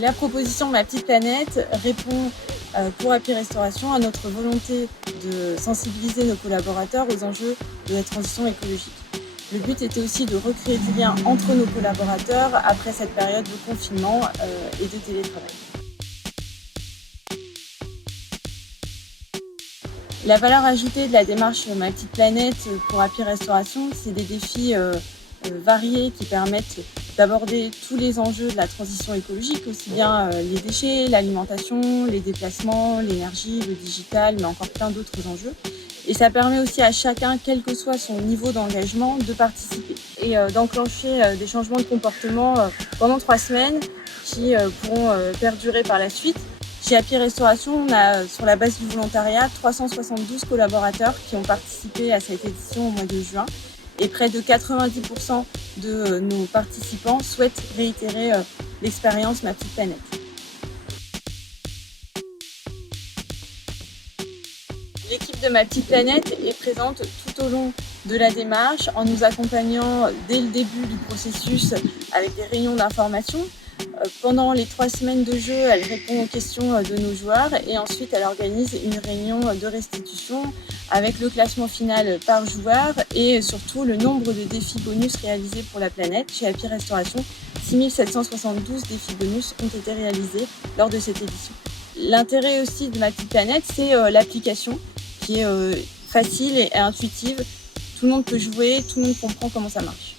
La proposition Ma Petite Planète répond pour Happy Restauration à notre volonté de sensibiliser nos collaborateurs aux enjeux de la transition écologique. Le but était aussi de recréer du lien entre nos collaborateurs après cette période de confinement et de télétravail. La valeur ajoutée de la démarche Ma Petite Planète pour Happy Restauration, c'est des défis variés qui permettent d'aborder tous les enjeux de la transition écologique, aussi bien les déchets, l'alimentation, les déplacements, l'énergie, le digital, mais encore plein d'autres enjeux. Et ça permet aussi à chacun, quel que soit son niveau d'engagement, de participer et d'enclencher des changements de comportement pendant 3 semaines qui pourront perdurer par la suite. Chez Happy Restauration, on a, sur la base du volontariat, 372 collaborateurs qui ont participé à cette édition au mois de juin. Et près de 90% de nos participants souhaitent réitérer l'expérience Ma Petite Planète. L'équipe de Ma Petite Planète est présente tout au long de la démarche en nous accompagnant dès le début du processus avec des réunions d'information. Pendant les 3 semaines de jeu, elle répond aux questions de nos joueurs et ensuite elle organise une réunion de restitution avec le classement final par joueur et surtout le nombre de défis bonus réalisés pour la planète. Chez Happy Restauration, 6772 défis bonus ont été réalisés lors de cette édition. L'intérêt aussi de Ma Petite Planète, c'est l'application qui est facile et intuitive. Tout le monde peut jouer, tout le monde comprend comment ça marche.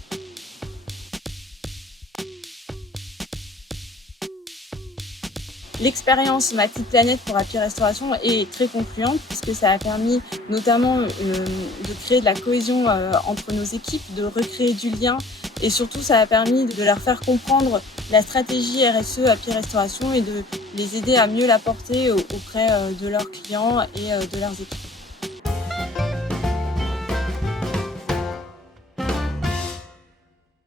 L'expérience Ma Petite Planète pour Happy Restauration est très concluante puisque ça a permis notamment de créer de la cohésion entre nos équipes, de recréer du lien et surtout ça a permis de leur faire comprendre la stratégie RSE Happy Restauration et de les aider à mieux la porter auprès de leurs clients et de leurs équipes.